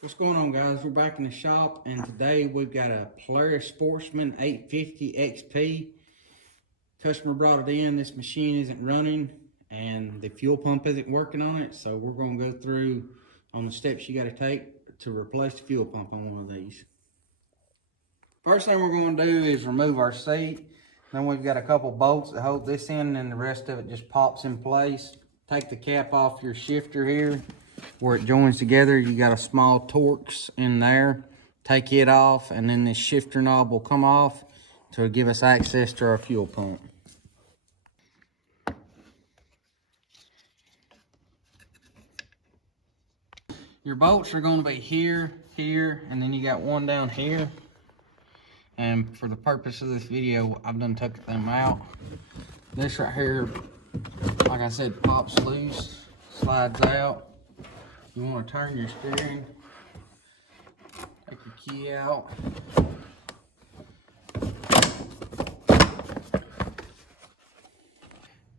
What's going on, guys? We're back in the shop, and today we've got a Polaris Sportsman 850 XP. Customer brought it in. This machine isn't running and the fuel pump isn't working on it, so we're going to go through on the steps you got to take to replace the fuel pump on one of these. First thing we're going to do is remove our seat. Then we've got a couple bolts that hold this in, and the rest of it just pops in place. Take the cap off your shifter here where it joins together. You got a small Torx in there. Take it off, and then this shifter knob will come off to give us access to our fuel pump. Your bolts are going to be here, here, and then you got one down here. And for the purpose of this video, I've done took them out. This right here, like I said, pops loose, slides out. You want to turn your steering, take your key out.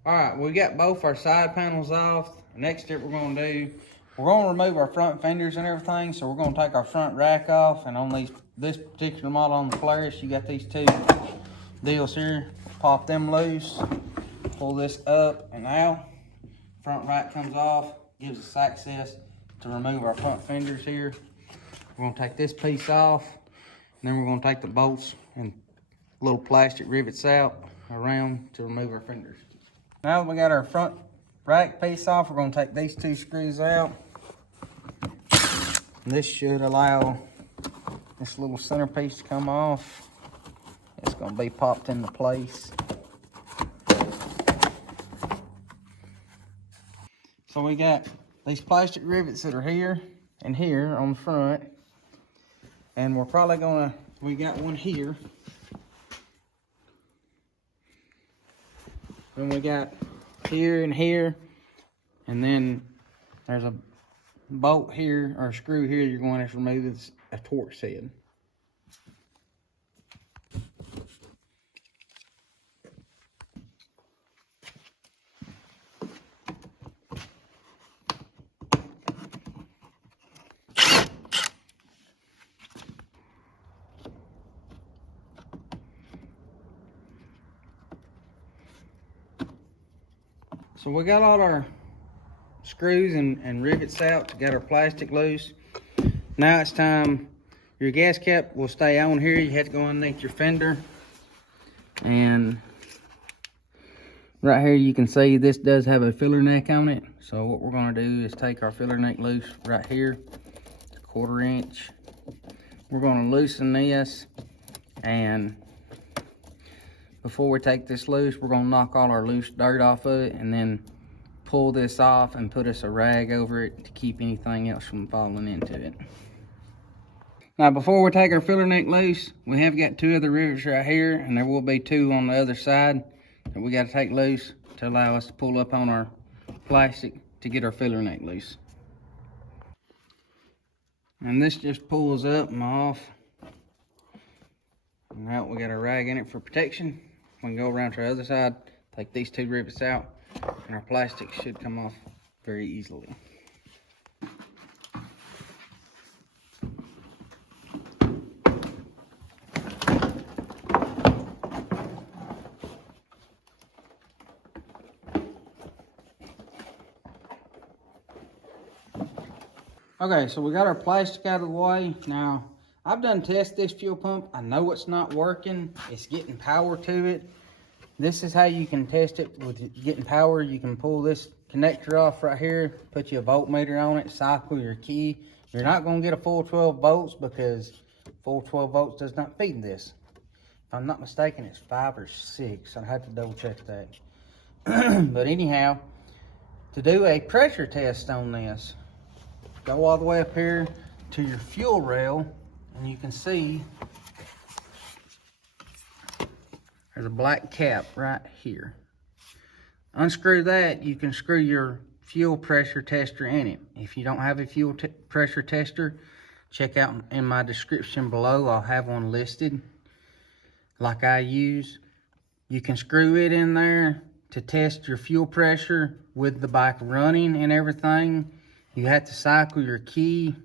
Alright, we got both our side panels off. The next step we're going to do, we're going to remove our front fenders and everything. So we're going to take our front rack off, and on this particular model on the Polaris, you got these two deals here. Pop them loose, pull this up and out. Front rack comes off, gives us access to remove our front fenders here. We're going to take this piece off, and then we're going to take the bolts and little plastic rivets out around to remove our fenders. Now that we got our front rack piece off, we're going to take these two screws out. And this should allow this little centerpiece to come off. It's going to be popped into place. So we got these plastic rivets that are here and here on the front. And we're probably going to, we got one here. Then we got here and here. And then there's a bolt here, or a screw here, you're going to have to remove a Torx head. So we got all our screws and rivets out to get our plastic loose. Now it's time. Your gas cap will stay on here. You have to go underneath your fender. And right here you can see this does have a filler neck on it. So what we're going to do is take our filler neck loose right here. It's a 1/4 inch. We're going to loosen this, and before we take this loose, we're going to knock all our loose dirt off of it, and then pull this off and put us a rag over it to keep anything else from falling into it. Now, before we take our filler neck loose, we have got two other rivets right here, and there will be two on the other side that we got to take loose to allow us to pull up on our plastic to get our filler neck loose. And this just pulls up and off. And now we got our rag in it for protection. We can go around to the other side, take these two rivets out, and our plastic should come off very easily. Okay, so we got our plastic out of the way. Now, I've done test this fuel pump. I know it's not working. It's getting power to it. This is how you can test it with getting power. You can pull this connector off right here, put you a voltmeter on it, cycle your key. You're not going to get a full 12 volts because full 12 volts does not feed this. If I'm not mistaken, it's 5 or 6. I'd have to double check that. But anyhow, to do a pressure test on this, go all the way up here to your fuel rail, and you can see there's a black cap right here. Unscrew that, you can screw your fuel pressure tester in it. If you don't have a fuel pressure tester, check out in my description below. I'll have one listed like I use. You can screw it in there to test your fuel pressure with the bike running and everything. You have to cycle your key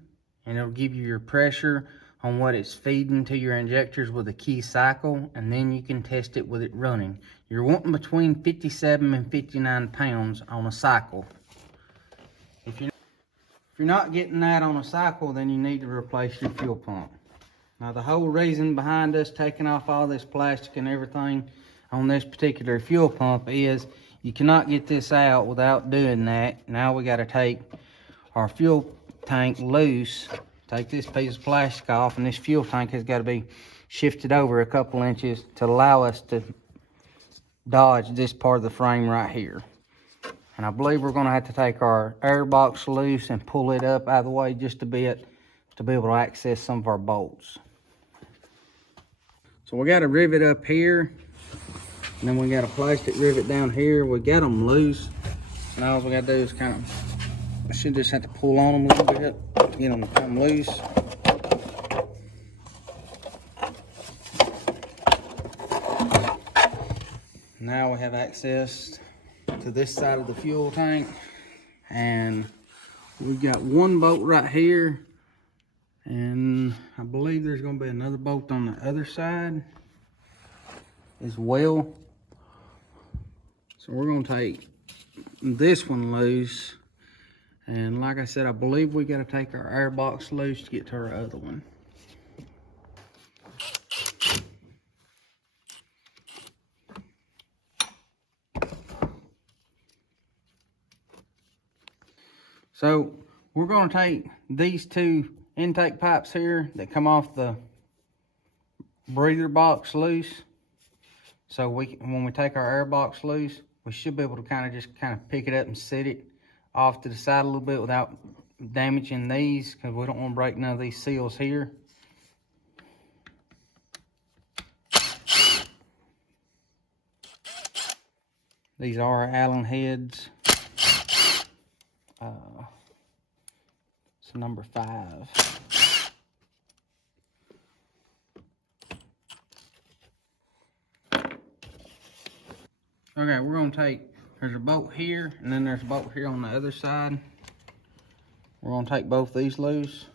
and it'll give you your pressure on what it's feeding to your injectors with a key cycle, and then you can test it with it running. You're wanting between 57 and 59 pounds on a cycle. If you're not getting that on a cycle, then you need to replace your fuel pump. Now, the whole reason behind us taking off all this plastic and everything on this particular fuel pump is you cannot get this out without doing that. Now we got to take our fuel tank loose, take this piece of plastic off, and this fuel tank has got to be shifted over a couple inches to allow us to dodge this part of the frame right here. And I believe we're going to have to take our airbox loose and pull it up out of the way just a bit to be able to access some of our bolts. So we got a rivet up here, and then we got a plastic rivet down here. We got them loose, and all we got to do is kind of, I should just have to pull on them a little bit, get them to come loose. Now we have access to this side of the fuel tank, and we've got one bolt right here, and I believe there's going to be another bolt on the other side as well. So we're going to take this one loose, and like I said, I believe we got to take our airbox loose to get to our other one. So we're going to take these two intake pipes here that come off the breather box loose. So when we take our airbox loose, we should be able to kind of pick it up and set it off to the side a little bit without damaging these, because we don't want to break none of these seals here. These are Allen heads. It's number 5. Okay, we're going to take, there's a bolt here, and then there's a bolt here on the other side. We're going to take both these loose.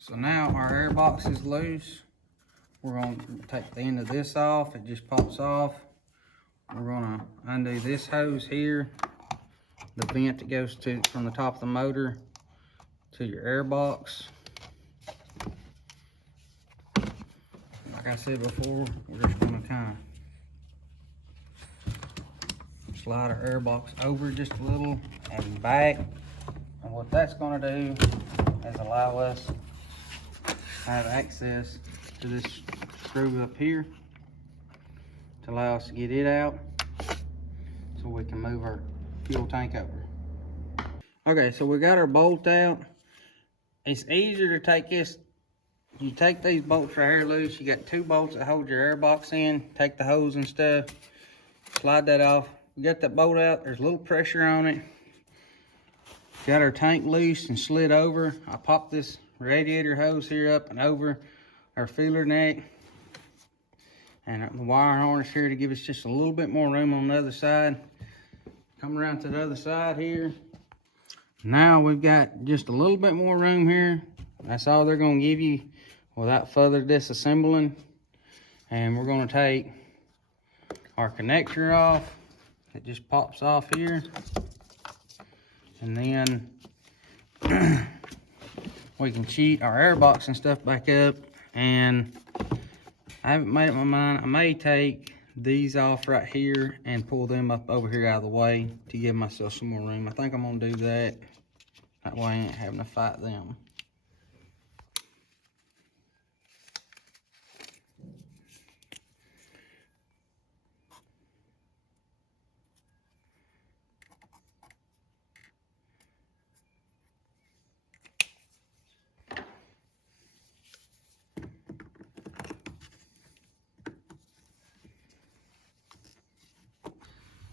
So now our airbox is loose. We're going to take the end of this off. It just pops off. We're going to undo this hose here, the vent that goes from the top of the motor to your airbox. Like I said before, we're just going to kind of slide our airbox over just a little and back. And what that's going to do is allow us to have access to this screw up here to allow us to get it out so we can move our fuel tank over. Okay, so we got our bolt out. It's easier to take this. You take these bolts right here loose. You got 2 bolts that hold your airbox in. Take the hose and stuff, slide that off. We got that bolt out. There's a little pressure on it. Got our tank loose and slid over. I popped this radiator hose here up and over our feeler neck, and the wire harness here to give us just a little bit more room on the other side. Come around to the other side here. Now we've got just a little bit more room here. That's all they're going to give you without further disassembling. And we're going to take our connector off. It just pops off here. And then we can cheat our airbox and stuff back up. And I haven't made up my mind. I may take these off right here and pull them up over here out of the way to give myself some more room. I think I'm going to do that. That way I ain't having to fight them.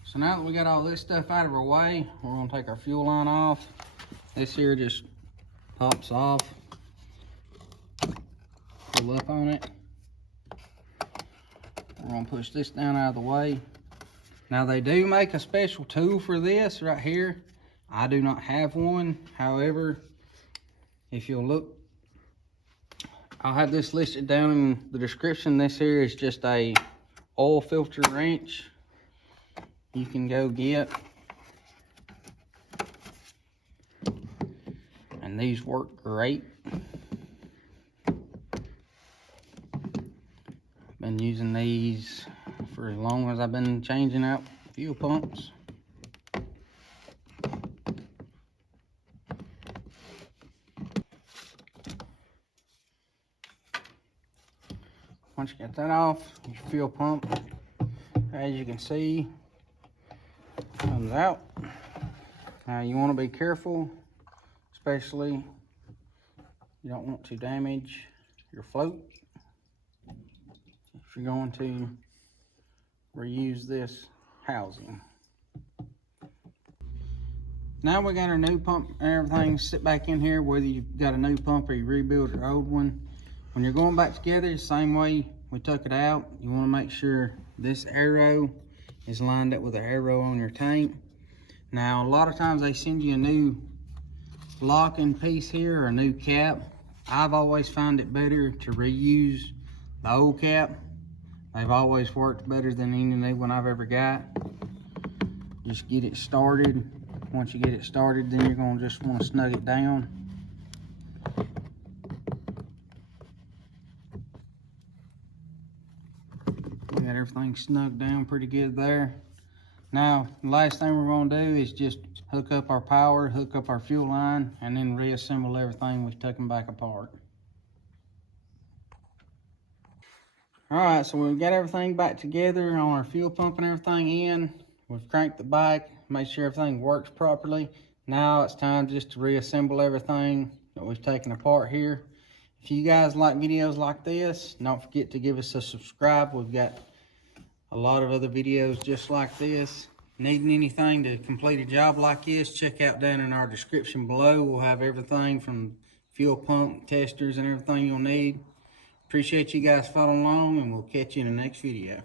So now that we got all this stuff out of our way, we're going to take our fuel line off. This here just pops off. Pull up on it. We're gonna push this down out of the way. Now they do make a special tool for this right here. I do not have one. However, if you'll look, I'll have this listed down in the description. This here is just a oil filter wrench you can go get. And these work great. Been using these for as long as I've been changing out fuel pumps. Once you get that off, your fuel pump, as you can see, comes out. Now you want to be careful, especially you don't want to damage your float if you're going to reuse this housing. Now we got our new pump and everything sit back in here, whether you've got a new pump or you rebuild your old one. When you're going back together, the same way we took it out, you want to make sure this arrow is lined up with the arrow on your tank. Now a lot of times they send you a new locking piece here or a new cap. I've always found it better to reuse the old cap. They've always worked better than any new one I've ever got. Just get it started. Once you get it started, then you're going to just want to snug it down. We got everything snugged down pretty good there. Now, the last thing we're going to do is just hook up our power, hook up our fuel line, and then reassemble everything we've taken back apart. All right, so we've got everything back together on our fuel pump and everything in. We've cranked the bike, made sure everything works properly. Now it's time just to reassemble everything that we've taken apart here. If you guys like videos like this, don't forget to give us a subscribe. We've got a lot of other videos just like this. Needing anything to complete a job like this, check out down in our description below. We'll have everything from fuel pump, testers, and everything you'll need. Appreciate you guys following along, and we'll catch you in the next video.